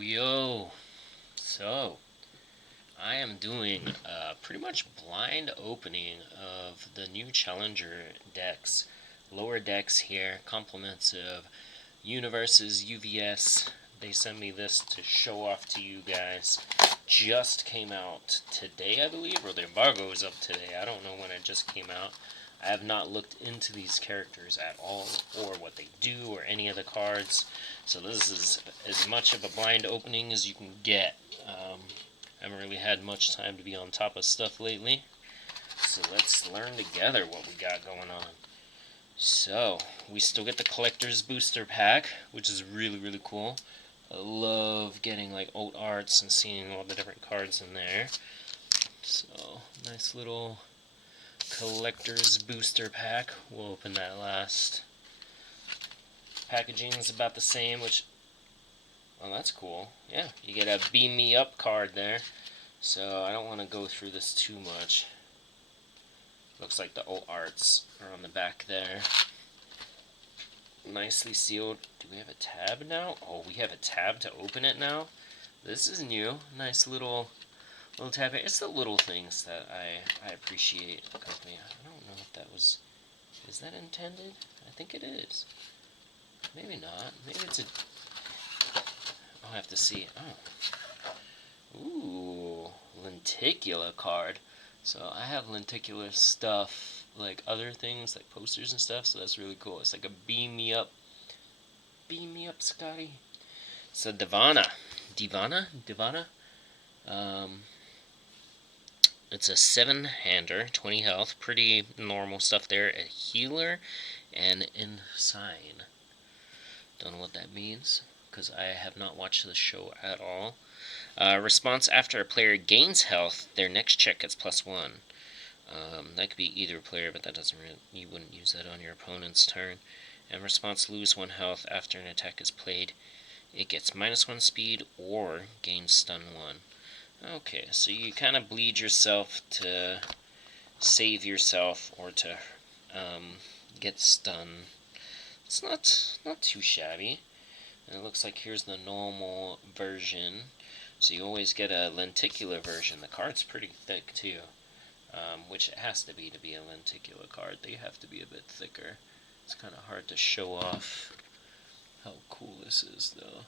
Yo. So, I am doing a pretty much blind opening of the new Challenger decks. Lower decks here, compliments of Universe's UVS. They sent me this to show off to you guys. Just came out today, I believe, or the embargo is up today. I don't know when it just came out. I have not looked into these characters at all, or what they do, or any of the cards. So this is as much of a blind opening as you can get. Haven't really had much time to be on top of stuff lately. So let's learn together what we got going on. So, we still get the Collector's Booster Pack, which is really, really cool. I love getting like alt arts and seeing all the different cards in there. So, nice little Collector's Booster Pack. We'll open that last. Packaging is about the same, which, well, that's cool. Yeah, you get a Beam Me Up card there. So, I don't want to go through this too much. Looks like the alt arts are on the back there. Nicely sealed. Do we have a tab now? Oh, we have a tab to open it now? This is new. Nice little tab. It's the little things that I appreciate. I don't know if that was... Is that intended? I think it is. Maybe not. Maybe it's a... I'll have to see. Oh. Ooh. Lenticular card. So I have lenticular stuff, like other things, like posters and stuff, so that's really cool. It's like a beam me up, Scotty. So Divana. It's a 7-hander, 20 health, pretty normal stuff there. A healer and Ensign. Don't know what that means, because I have not watched the show at all. Response after a player gains health, their next check gets +1. That could be either player, but that doesn't really, you wouldn't use that on your opponent's turn. And response, lose 1 health after an attack is played. It gets -1 speed or gains stun 1. Okay, so you kind of bleed yourself to save yourself or to get stun. It's not too shabby. And it looks like here's the normal version. So you always get a lenticular version. The card's pretty thick too. Which it has to be a lenticular card. They have to be a bit thicker. It's kind of hard to show off how cool this is, though.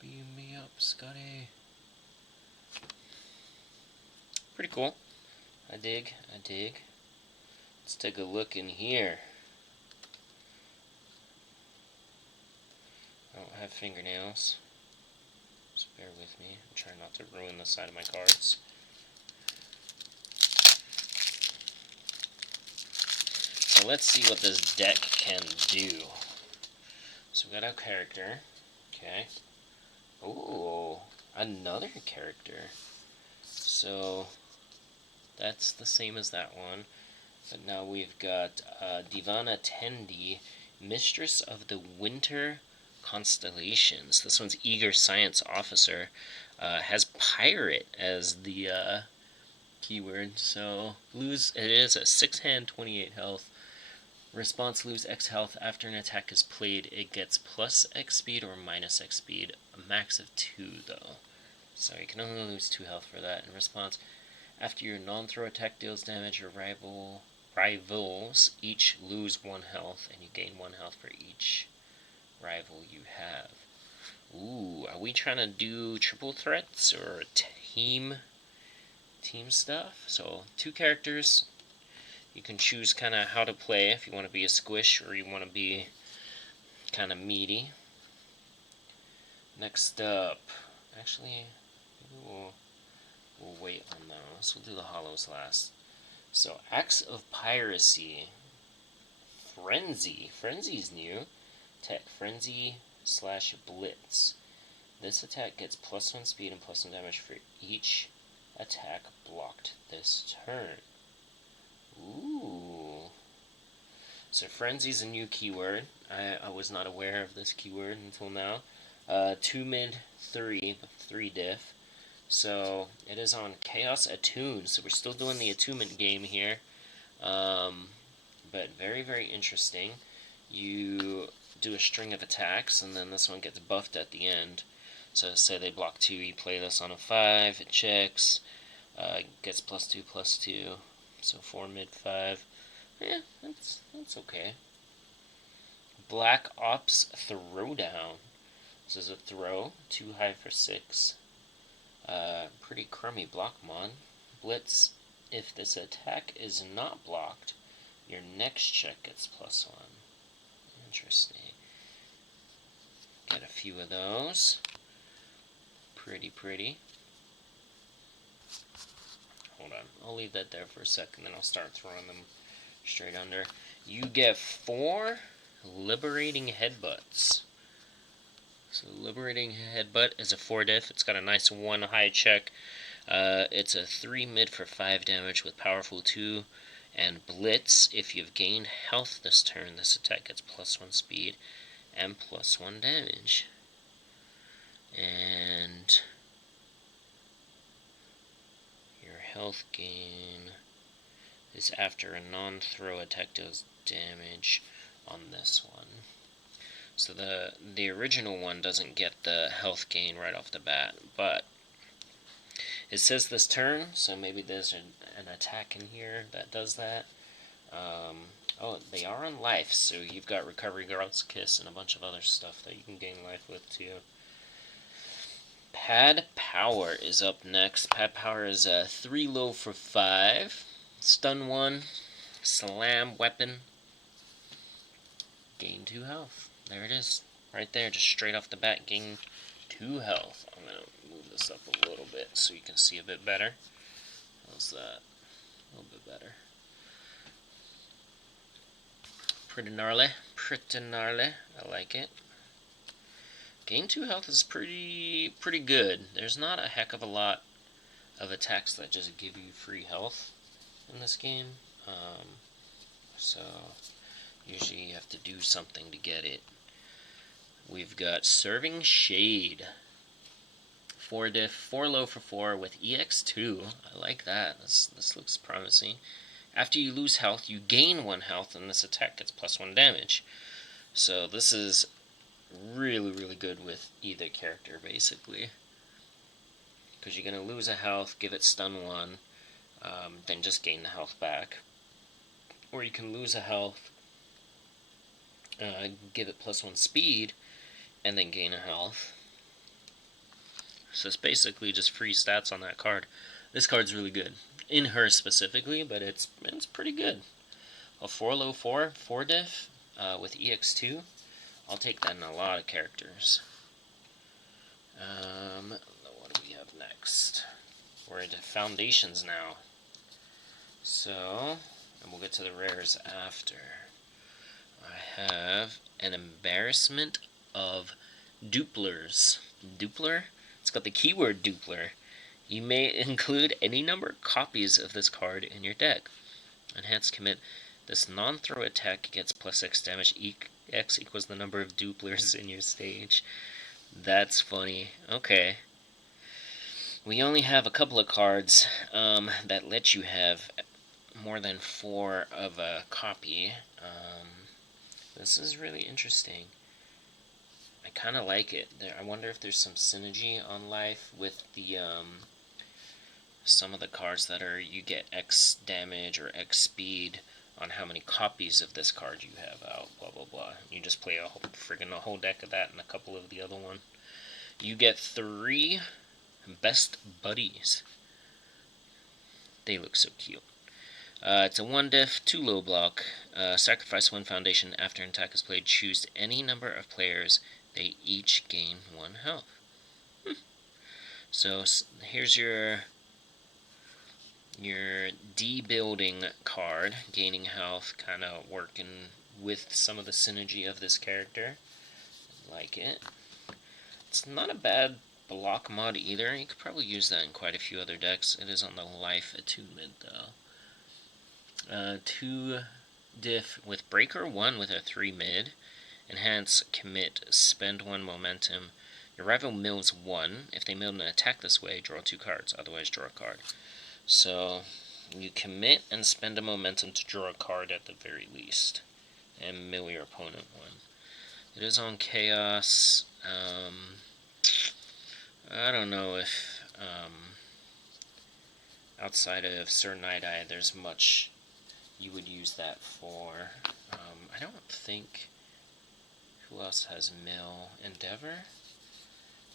Beam me up, Scotty. Pretty cool. I dig. Let's take a look in here. I don't have fingernails. Just bear with me. I'm trying not to ruin the side of my cards. So let's see what this deck can do. So we got our character. Okay. Ooh, another character. So that's the same as that one. But now we've got Divana Tendi, Mistress of the Winter Constellations. This one's Eager Science Officer. Has Pirate as the keyword. So it is a 6-hand, 28 health. Response, lose X health after an attack is played. It gets +X speed or -X speed. A max of 2 though. So you can only lose 2 health for that. In response, after your non-throw attack deals damage, your rivals each lose 1 health, and you gain 1 health for each rival you have. Ooh, are we trying to do triple threats or team stuff? So 2 characters. You can choose kind of how to play, if you want to be a squish or you want to be kind of meaty. Next up, actually, we'll wait on those. We'll do the hollows last. So, Acts of Piracy. Frenzy. Frenzy's new. Tech. Frenzy/Blitz. This attack gets +1 speed and +1 damage for each attack blocked this turn. Ooh. So Frenzy's a new keyword. I was not aware of this keyword until now. 2 mid, 3 diff. So it is on Chaos Attune. So we're still doing the attunement game here. But very, very interesting. You do a string of attacks, and then this one gets buffed at the end. So say they block 2, you play this on a 5, it checks, gets +2/+2, so 4 mid 5. Yeah, that's okay. Black Ops Throwdown. This is a throw, 2 high for 6. Pretty crummy block mod. Blitz, if this attack is not blocked, your next check gets +1. Interesting. Get a few of those. Pretty. Hold on, I'll leave that there for a second, then I'll start throwing them straight under. You get 4 Liberating Headbutts. So Liberating Headbutt is a 4 diff. It's got a nice 1 high check. It's a 3 mid for 5 damage with powerful 2. And Blitz, if you've gained health this turn, this attack gets +1 speed and +1 damage. And your health gain is after a non-throw attack does damage on this one. So the original one doesn't get the health gain right off the bat, but it says this turn, so maybe there's an attack in here that does that. Oh, they are on life, so you've got Recovery Girl's Kiss and a bunch of other stuff that you can gain life with too. Pad Power is up next. Pad Power is a 3 low for 5. Stun 1. Slam weapon. Gain 2 health. There it is. Right there, just straight off the bat, gain 2 health. I'm going to move this up a little bit so you can see a bit better. How's that? A little bit better. Pretty gnarly. I like it. Gain 2 health is pretty good. There's not a heck of a lot of attacks that just give you free health in this game. So usually you have to do something to get it. We've got Serving Shade. 4 diff, 4 low for 4 with EX2. I like that. This looks promising. After you lose health, you gain 1 health, and this attack gets +1 damage. So this is really good with either character, basically. Because you're going to lose a health, give it stun 1, then just gain the health back. Or you can lose a health, give it +1 speed, and then gain a health. So it's basically just free stats on that card. This card's really good. In her specifically, but it's pretty good. A 4 low 4 diff with EX2. I'll take that in a lot of characters. What do we have next? We're into foundations now. So, and we'll get to the rares after. I have an Embarrassment of Duplers. Dupler? It's got the keyword Dupler. You may include any number of copies of this card in your deck. Enhanced Commit. This non-throw attack gets +6 damage. X equals the number of Duplers in your stage. That's funny. Okay. We only have a couple of cards that let you have more than 4 of a copy. This is really interesting. I kind of like it. I wonder if there's some synergy on life with the some of the cards that are you get X damage or X speed on how many copies of this card you have out, blah blah blah. You just play a whole deck of that and a couple of the other one. You get 3 Best Buddies. They look so cute. It's a 1 diff, 2 low block. Sacrifice 1 foundation. After an attack is played, choose any number of players. They each gain 1 health. So here's your D-building card, gaining health, kind of working with some of the synergy of this character. Like it. It's not a bad block mod either. You could probably use that in quite a few other decks. It is on the life attunement though. 2 diff with Breaker 1 with a 3 mid. Enhance Commit, spend 1 momentum. Your rival mills 1. If they mill an attack this way, draw 2 cards. Otherwise, draw a card. So, you commit and spend a momentum to draw a card at the very least. And mill your opponent 1. It is on Chaos. I don't know if outside of Sir Night-Eye there's much you would use that for. I don't think... Who else has Mill? Endeavor?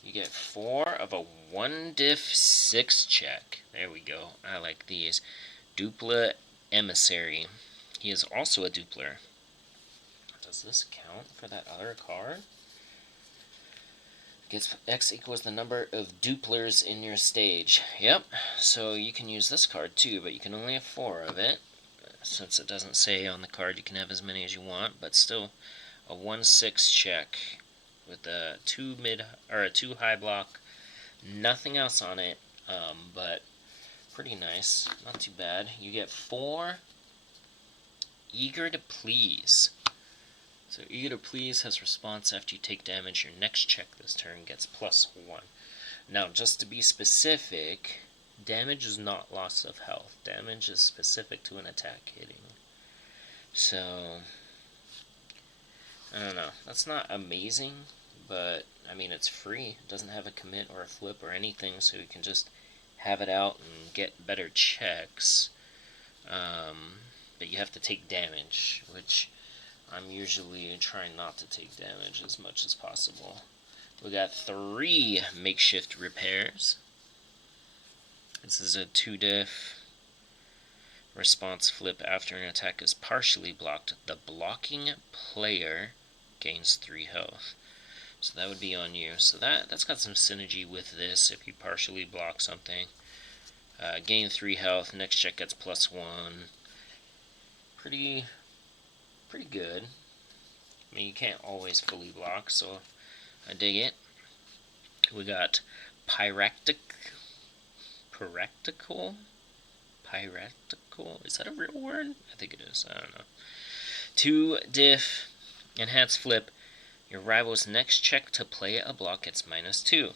You get 4 of a 1 diff 6 check. There we go. I like these. Dupla Emissary. He is also a dupler. Does this count for that other card? Gets X equals the number of duplers in your stage. Yep, so you can use this card too, but you can only have 4 of it. Since it doesn't say on the card you can have as many as you want, but still a 1/6 check with a 2 high block. Nothing else on it, but pretty nice. Not too bad. You get 4 Eager to Please. So Eager to Please has response after you take damage. Your next check this turn gets +1. Now, just to be specific, damage is not loss of health. Damage is specific to an attack hitting. So, I don't know. That's not amazing, but, I mean, it's free. It doesn't have a commit or a flip or anything, so you can just have it out and get better checks. But you have to take damage, which I'm usually trying not to take damage as much as possible. We got 3 Makeshift Repairs. This is a 2 diff. Response flip after an attack is partially blocked. The blocking player gains 3 health. So that would be on you. So that's got some synergy with this if you partially block something. Gain 3 health. Next check gets +1. Pretty good. I mean, you can't always fully block, so I dig it. We got Piractical? Is that a real word? I think it is. I don't know. 2 diff. Enhance flip. Your rival's next check to play a block gets -2.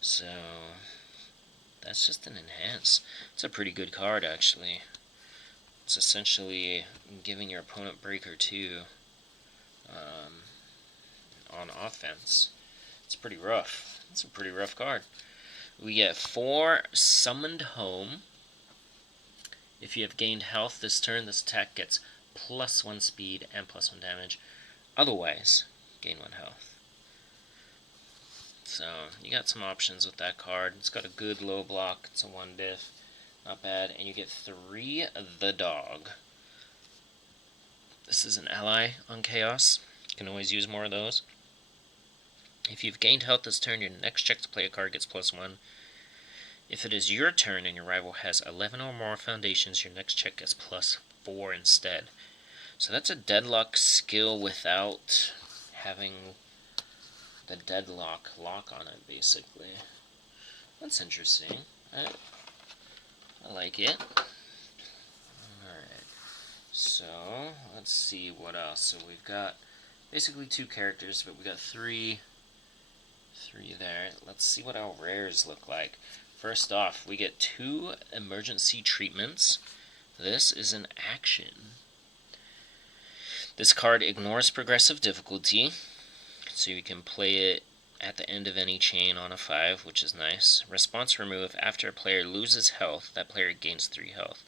So, that's just an enhance. It's a pretty good card, actually. It's essentially giving your opponent breaker 2 on offense. It's pretty rough. It's a pretty rough card. We get 4 Summoned Home. If you have gained health this turn, this attack gets +1 speed and +1 damage. Otherwise, gain 1 health. So, you got some options with that card. It's got a good low block. It's a 1 diff. Not bad. And you get 3 The Dog. This is an ally on Chaos. You can always use more of those. If you've gained health this turn, your next check to play a card gets +1. If it is your turn and your rival has 11 or more foundations, your next check gets +4 instead. So that's a deadlock skill without having the deadlock lock on it, basically. That's interesting. I like it. Alright. So, let's see what else. So we've got basically 2 characters, but we got 3 there. Let's see what our rares look like. First off, we get 2 emergency treatments. This is an action. This card ignores progressive difficulty, so you can play it at the end of any chain on a 5, which is nice. Response remove. After a player loses health, that player gains 3 health.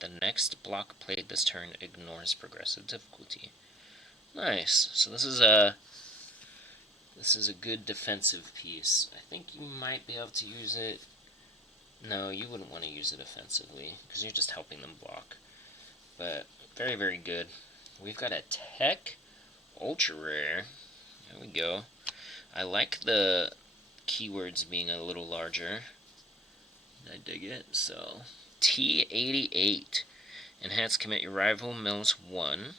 The next block played this turn ignores progressive difficulty. Nice. So this is a good defensive piece. I think you might be able to use it. No, you wouldn't want to use it offensively, because you're just helping them block. But very, very good. We've got a Tech Ultra Rare. There we go. I like the keywords being a little larger. I dig it. So, T88. Enhance commit your rival mills 1.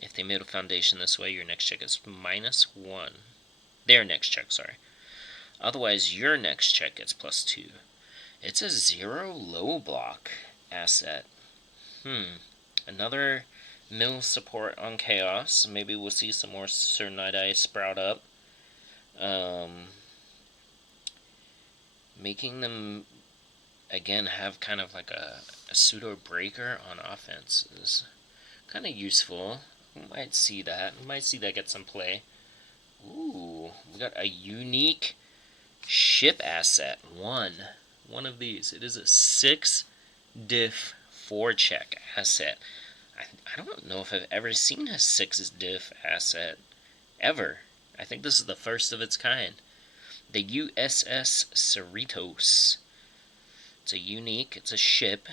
If they made a foundation this way, your next check is -1. Their next check, sorry. Otherwise, your next check gets +2. It's a 0 low block asset. Another mill support on Chaos. Maybe we'll see some more Sir Night-Eye sprout up. Making them, again, have kind of like a pseudo breaker on offense is kind of useful. We might see that. We might see that get some play. Ooh, we got a unique Ship asset, one of these. It is a 6 diff 4 check asset. I don't know if I've ever seen a 6 diff asset ever. I think this is the first of its kind. The USS Cerritos. It's a ship.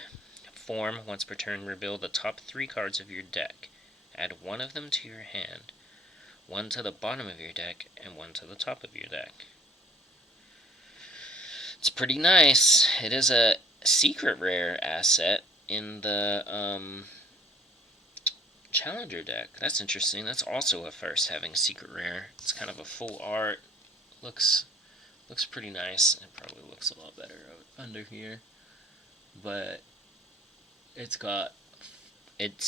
Form once per turn, reveal the top 3 cards of your deck. Add one of them to your hand, one to the bottom of your deck, and one to the top of your deck. It's pretty nice. It is a secret rare asset in the Challenger deck. That's interesting. That's also a first, having a secret rare. It's kind of a full art. Looks pretty nice. It probably looks a lot better under here. But it's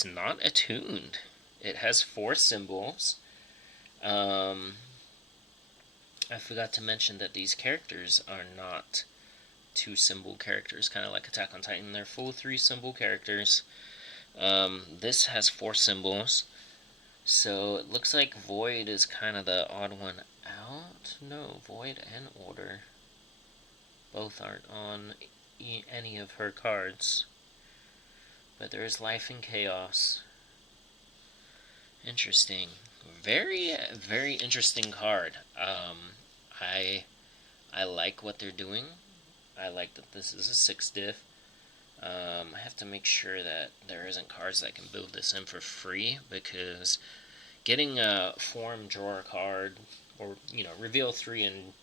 not attuned. It has 4 symbols. I forgot to mention that these characters are not 2 symbol characters, kind of like Attack on Titan. They're full 3 symbol characters. This has 4 symbols. So it looks like Void is kind of the odd one out. No, Void and Order both aren't on any of her cards. But there is Life and Chaos. Interesting. Very, very interesting card. I like what they're doing. I like that this is a 6 diff. I have to make sure that there isn't cards that can build this in for free, because getting a form, draw a card, or reveal 3 and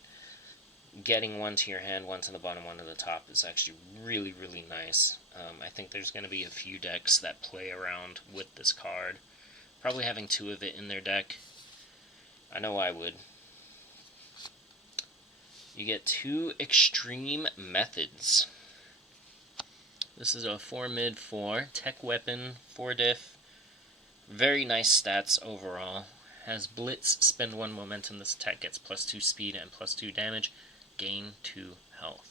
getting one to your hand, one to the bottom, one to the top is actually really, really nice. I think there's going to be a few decks that play around with this card. Probably having 2 of it in their deck. I know I would. You get 2 extreme methods. This is a 4 mid 4 tech weapon, 4 diff. Very nice stats overall. Has blitz, spend 1 momentum. This attack gets +2 speed and +2 damage. Gain 2 health.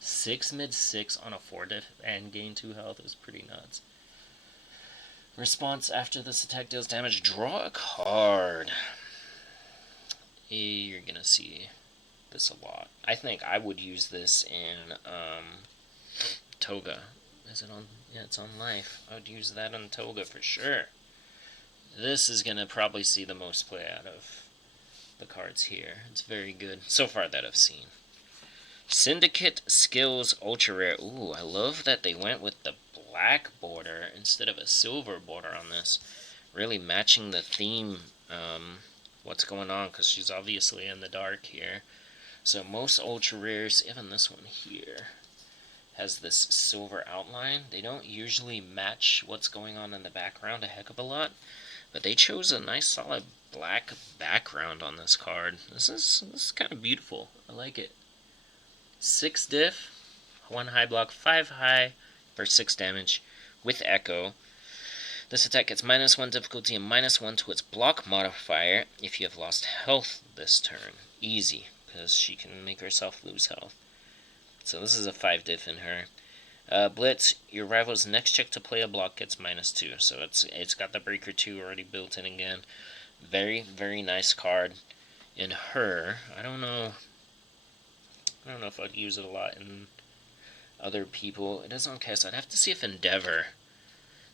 6 mid 6 on a 4 diff and gain 2 health is pretty nuts. Response after this attack deals damage, draw a card. You're gonna see this a lot. I think I would use this in Toga. Is it on? Yeah, it's on Life. I would use that on Toga for sure. This is gonna probably see the most play out of the cards here. It's very good so far that I've seen. Syndicate Skills Ultra Rare. Ooh, I love that they went with the black border instead of a silver border on this. Really matching the theme, what's going on, because she's obviously in the dark here. So most Ultra Rares, even this one here, has this silver outline. They don't usually match what's going on in the background a heck of a lot, but they chose a nice solid black background on this card. This is kind of beautiful. I like it. 6 diff, 1 high block, 5 high for 6 damage with Echo. This attack gets -1 difficulty and -1 to its block modifier if you have lost health this turn. Easy, because she can make herself lose health. So this is a 5 diff in her. Blitz, your rival's next check to play a block gets -2. So it's got the Breaker 2 already built in again. Very, very nice card in her. I don't know if I'd use it a lot in other people. It is on cast. I'd have to see if Endeavor,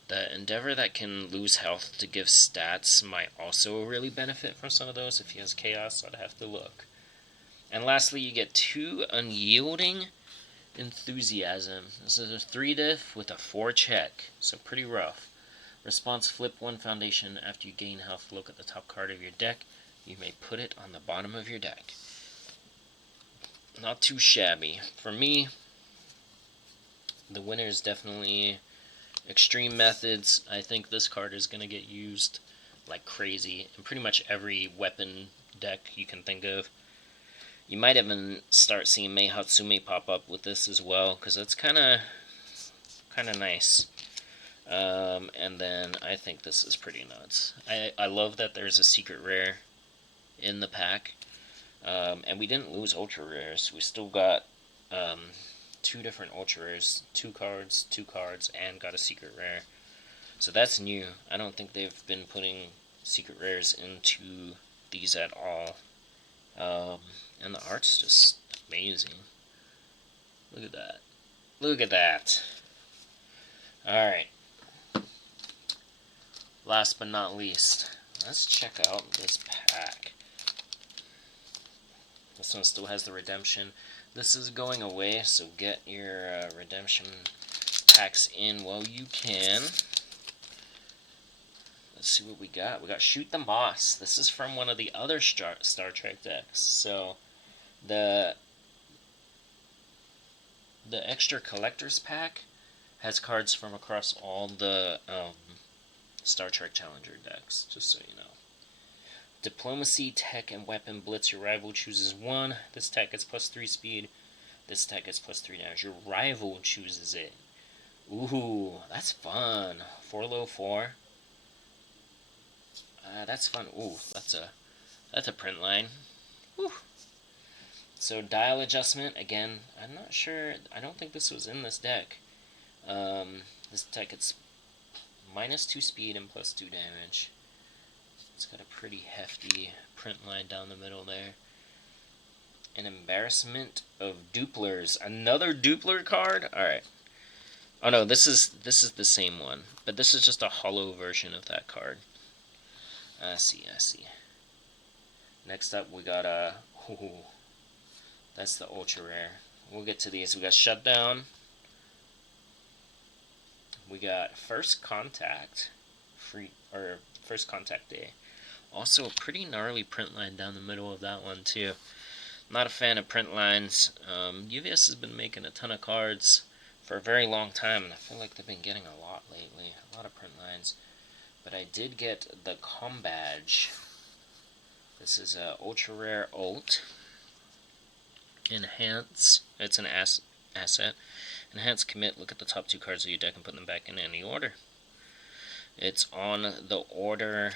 the Endeavor that can lose health to give stats, might also really benefit from some of those. If he has Chaos, I'd have to look. And lastly, you get 2 Unyielding Enthusiasm. This is a 3 diff with a 4 check, so pretty rough. Response, flip 1 foundation. After you gain health, look at the top card of your deck. You may put it on the bottom of your deck. Not too shabby. For me, the winner is definitely Extreme Methods. I think this card is going to get used like crazy in pretty much every weapon deck you can think of. You might even start seeing Mei Hatsume pop up with this as well, because it's kind of nice. And then I think this is pretty nuts. I love that there's a secret rare in the pack. And we didn't lose Ultra Rares. We still got 2 different Ultra Rares, 2 cards, and got a secret rare. So that's new. I don't think they've been putting secret rares into these at all. And the art's just Amazing. Look at that. Look at that. Alright. Last but not least, let's check out this pack. This one still has the redemption. This is going away, so get your redemption packs in while you can. Let's see what we got. We got Shoot the Moss. This is from one of the other Star Trek decks. So the extra collector's pack has cards from across all the Star Trek Challenger decks, just so you know. Diplomacy, Tech, and Weapon Blitz. Your rival chooses one. This tech gets +3 speed. This tech gets +3 damage. Your rival chooses it. Ooh, that's fun. 4 low 4. That's fun. Ooh, that's a print line. Whew. So dial adjustment again. I'm not sure. I don't think this was in this deck. This deck gets -2 speed and +2 damage. It's got a pretty hefty print line down the middle there. An embarrassment of duplers. Another dupler card. All right. Oh no, this is the same one, but this is just a hollow version of that card. I see. Next up, we got that's the ultra rare. We'll get to these. We got Shutdown. We got First Contact, First Contact Day. Also, a pretty gnarly print line down the middle of that one too. Not a fan of print lines. UVS has been making a ton of cards for a very long time, and I feel like they've been getting a lot lately. A lot of print lines. But I did get the Combadge. This is a ultra rare ult. Enhance. It's an asset. Enhance, commit. Look at the top 2 cards of your deck and put them back in any order. It's on the order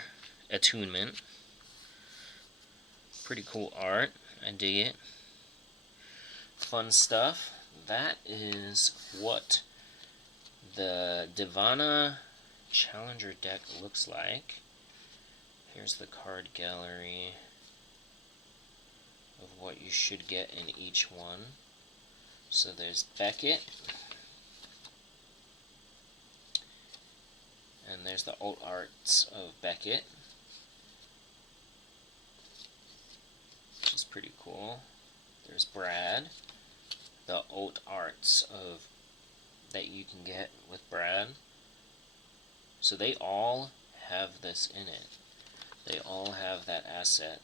attunement. Pretty cool art. I dig it. Fun stuff. That is what the Divana Challenger deck looks like. Here's the card gallery of what you should get in each one. So there's Beckett. And there's the alt arts of Beckett, which is pretty cool. There's Brad. The alt arts of that you can get with Brad. So they all have this in it. They all have that asset,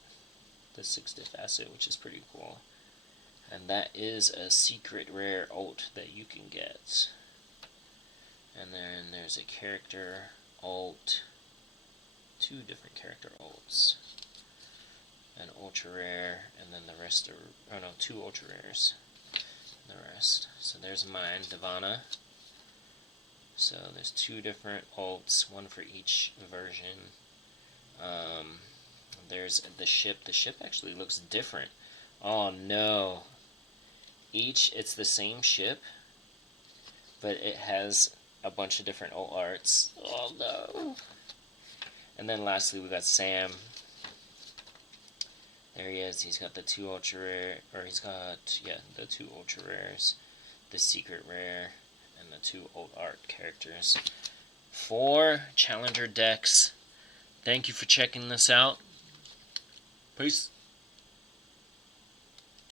the 6th asset, which is pretty cool. And that is a secret rare alt that you can get. And then there's a character alt, 2 different character alts. An ultra rare, and then the rest are, oh no, 2 ultra rares. And the rest. So there's mine, Divana. So there's 2 different alts, 1 for each version. There's the ship. The ship actually looks different. Oh no. It's the same ship, but it has a bunch of different alt arts. Oh no. And then lastly we got Sam. There he is. He's got the 2 ultra rare, or he's got, yeah, the 2 ultra rares, the secret rare, and the 2 alt art characters. 4 Challenger decks. Thank you for checking this out. Peace.